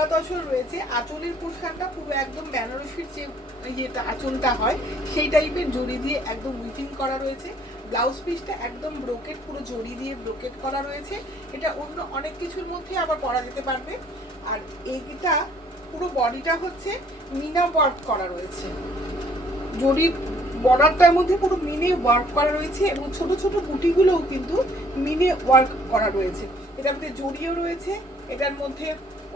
মুগা তসর রয়েছে। আঁচলের পোর্শনটা পুরো একদম বেনারসির যে ইয়েটা আঁচলটা হয় সেই টাইপের জড়ি দিয়ে একদম উইভিং করা রয়েছে। ব্লাউজ পিসটা একদম ব্রোকেট, পুরো জড়ি দিয়ে ব্রোকেট করা রয়েছে। এটা অন্য অনেক কিছুর মধ্যে আবার পরা যেতে পারবে। আর এইটা পুরো বডিটা হচ্ছে মিনা ওয়ার্ক করা রয়েছে, জড়ির বর্ডারটার মধ্যে পুরো মিনে ওয়ার্ক করা রয়েছে এবং ছোট ছোট বুটিগুলোও কিন্তু মিনে ওয়ার্ক করা রয়েছে। এটার মধ্যে জড়িও রয়েছে, এটার মধ্যে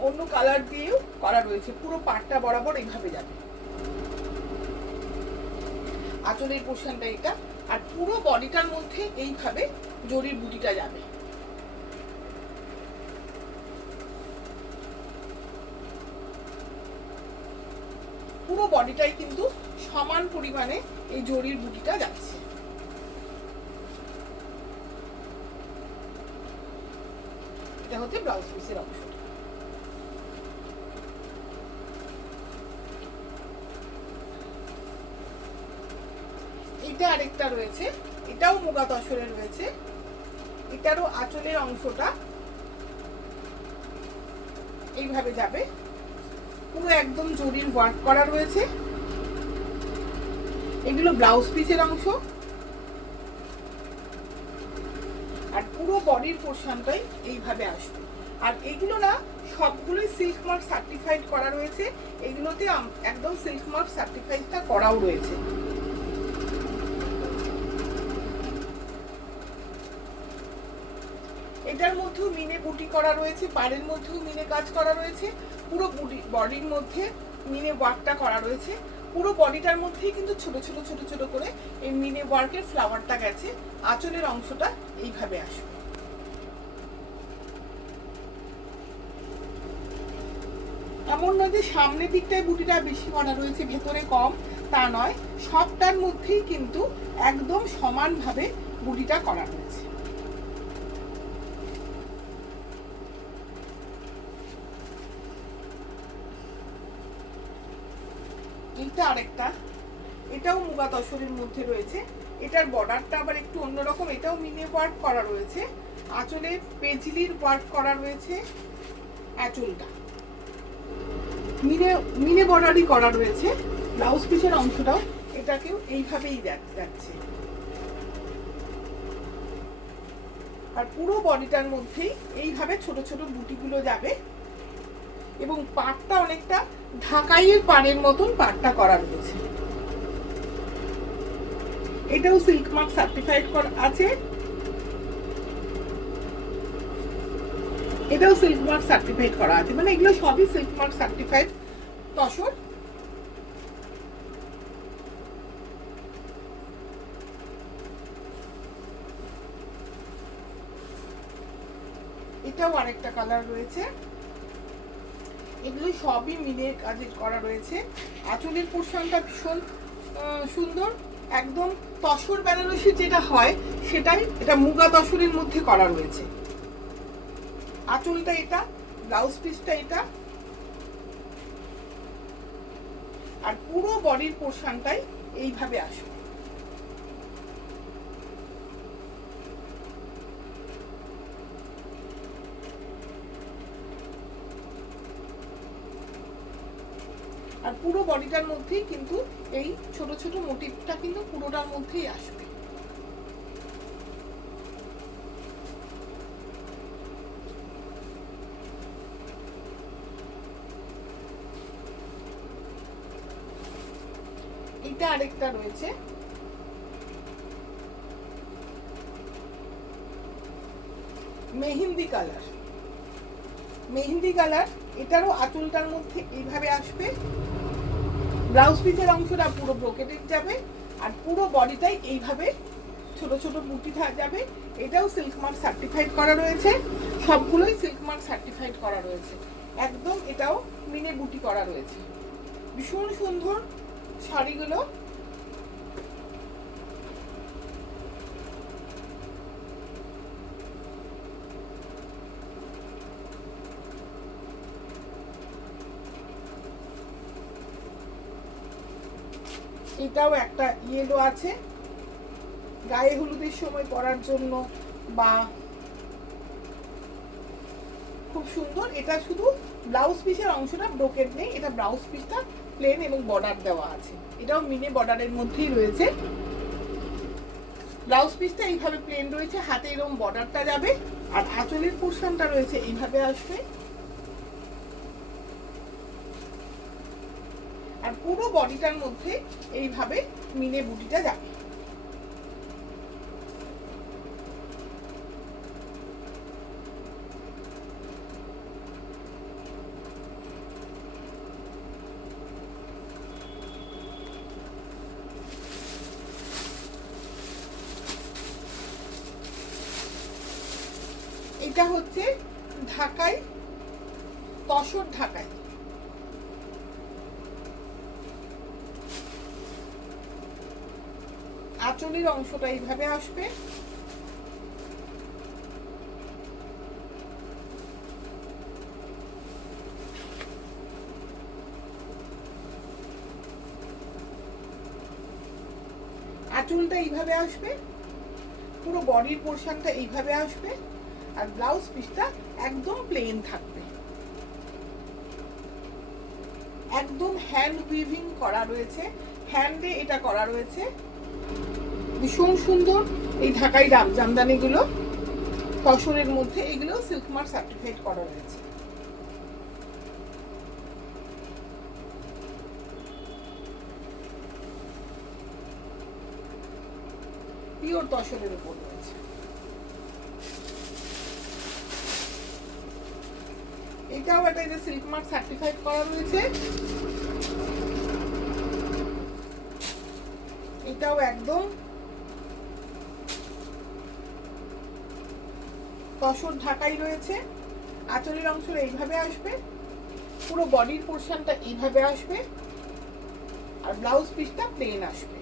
অন্য কালার দিয়েও করা রয়েছে। পুরো পাটটা বরাবর এইভাবে যাবে, আঁচলের পোর্শনটা এটা। আর পুরো বডিটার মধ্যে এইভাবে জড়ির বুটিটা যাবে। পুরো বডিটাই কিন্তু সমান পরিমাণে এই জড়ির বুটিটা যাচ্ছে। এটা হচ্ছে ব্লাউজ পিসের অংশ। এটা আরেকটা রয়েছে, এটাও মুগা তসরের রয়েছে। এটারও আঁচলের অংশটা এইভাবে যাবে, পুরো একদম জরির ওয়ার্ক করা রয়েছে। এগুলো ব্লাউজ পিসের অংশ। আর পুরো বডির পোর্শনটাই এইভাবে আসবে। আর এগুলো না সবগুলোই সিল্ক মার্ক সার্টিফাইড করা রয়েছে। এগুলোতে একদম সিল্ক মার্ক সার্টিফাইডটা করাও রয়েছে। এটার মধ্যেও মিনে বুটি করা রয়েছে, পাড়ের মধ্যেও মিনে কাজ করা রয়েছে, পুরো বডির মধ্যে মিনে ওয়ার্কটা করা রয়েছে। পুরো বডিটার মধ্যেই কিন্তু ছোট ছোট ছোট ছোট করে এই মিনে ওয়ার্কের ফ্লাওয়ারটা গেছে। আঁচলের অংশটা এইভাবে আসবে। এমন নয় যে সামনের দিকটায় বুটিটা বেশি করা রয়েছে ভেতরে কম, তা নয়, সবটার মধ্যেই কিন্তু একদম সমানভাবে বুটিটা করা রয়েছে। এইটা আরেকটা, এটাও মুগা তসরের মধ্যে রয়েছে। এটার বর্ডারটা আবার একটু অন্যরকম, এটাও মিনে ওয়ার্ক করা রয়েছে। আঁচলে পেজলির ওয়ার্ক করা রয়েছে। আঁচলটা মিনে মিনে বর্ডারই করা রয়েছে। ব্লাউজ পিসের অংশটাও এটাকেও এইভাবেই যাচ্ছে। আর পুরো বডিটার মধ্যেই এইভাবে ছোট ছোট বুটিগুলো যাবে এবং পাটটা অনেকটা ঢাকাইয়ের পাড়ের মতন পাটটা করা রয়েছে। এটাও সিল্ক মার্ক সার্টিফাইড করা আছে। এটাও সিল্ক মার্ক সার্টিফাইড করা আছে, মানে এগুলো সবই সিল্ক মার্ক সার্টিফাইড তসর। এটাও আরেকটা কালার রয়েছে। এগুলো সবই মিনের কাজে করা রয়েছে। আঁচলের পোর্শনটা ভীষণ সুন্দর, একদম তসর বেনারসি যেটা হয় সেটাই এটা মুগা তসরের মধ্যে করা রয়েছে। আঁচলটা এটা, ব্লাউজ পিসটা এটা, আর পুরো বডির পোর্শনটাই এইভাবে আসবে। আর পুরো বডিটার মধ্যেই কিন্তু এই ছোট ছোট মোটিভটা কিন্তু পুরোটার মধ্যেই আসবে। এটা আরেকটা রয়েছে, মেহেন্দি কালার। মেহেন্দি কালার, এটারও আঁচলটার মধ্যে এইভাবে আসবে। ব্লাউজ পিসের অংশটা পুরো ব্রোকেটেড যাবে আর পুরো বডিটাই এইভাবে ছোট ছোট বুটি যাবে। এটাও সিল্ক মার্ক সার্টিফাইড করা রয়েছে, সবগুলোই সিল্ক মার্ক সার্টিফাইড করা রয়েছে একদম। এটাও মিনে বুটি করা রয়েছে। ভীষণ সুন্দর শাড়িগুলো। এটাও একটা ইয়েলো আছে, গায়ে হলুদের সময় পরার জন্য বা খুব সুন্দর। এটা শুধু ব্লাউজ পিসের অংশটা ব্রোকেড নেই, এটা ব্লাউজ পিসটা প্লেন এবং বর্ডার দেওয়া আছে, এটাও মিনে বর্ডারের মধ্যেই রয়েছে। ব্লাউজ পিসটা এইভাবে প্লেন রয়েছে, হাতে এরকম বর্ডারটা যাবে, আর আঁচলের পোর্শনটা রয়েছে এইভাবে আসবে, আর পুরো বডিটার মধ্যে এইভাবে মিনে বুটিটা যাবে। এটা হচ্ছে ঢাকাই তসর ঢাকাই। আঁচলের অংশটা এইভাবে আসবে, আঁচলটা এইভাবে আসবে, পুরো বডির পোর্শনটা এইভাবে আসবে, আর ব্লাউজ পিসটা একদম প্লেন থাকবে। একদম হ্যান্ড উইভিং করা রয়েছে, হ্যান্ডে এটা করা রয়েছে, ভীষণ সুন্দর। এই ঢাকাই জামদানি গুলো তসরের মধ্যে, এগুলো সিল্ক মার্ক সার্টিফাইড করা রয়েছে। পিওর তসরের উপর রয়েছে। এটাও একটা যে সিল্ক মার্ক সার্টিফাইড করা রয়েছে, এটাও একদম তসর ঢাকাই রয়েছে। আঁচলের অংশ এইভাবে আসবে, পুরো বডির পোর্শনটা এইভাবে আসবে, আর ব্লাউজ পিসটা প্লেন আসবে।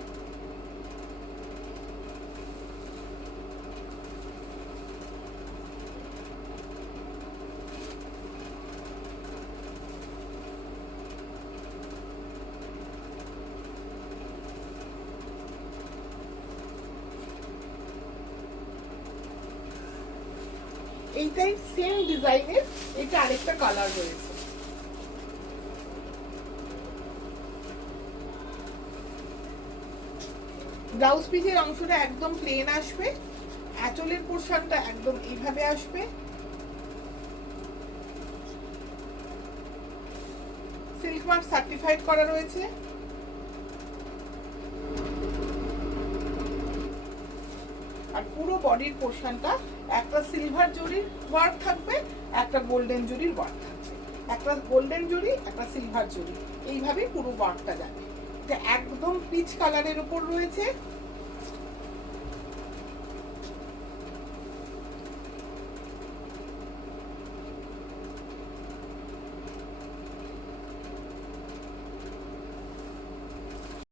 এইটাই সেম ডিজাইনের, এটা আরেকটা কালার রয়েছে। ব্লাউজ পিসের অংশটা একদম প্লেন আসবে, আঁচলের পোর্শনটা একদম এইভাবে আসবে, সিল্ক মার্ক সার্টিফাইড করা রয়েছে। আর পুরো বডির পোর্শনটা একটা সিলভার জরির ওয়ার্ক থাকবে, একটা গোল্ডেন জরির ওয়ার্ক থাকবে, একটা গোল্ডেন জরি একটা সিলভার জরি, এইভাবে পুরো ওয়ার্কটা যাবে। এটা একদম পিচ কালারের উপর রয়েছে।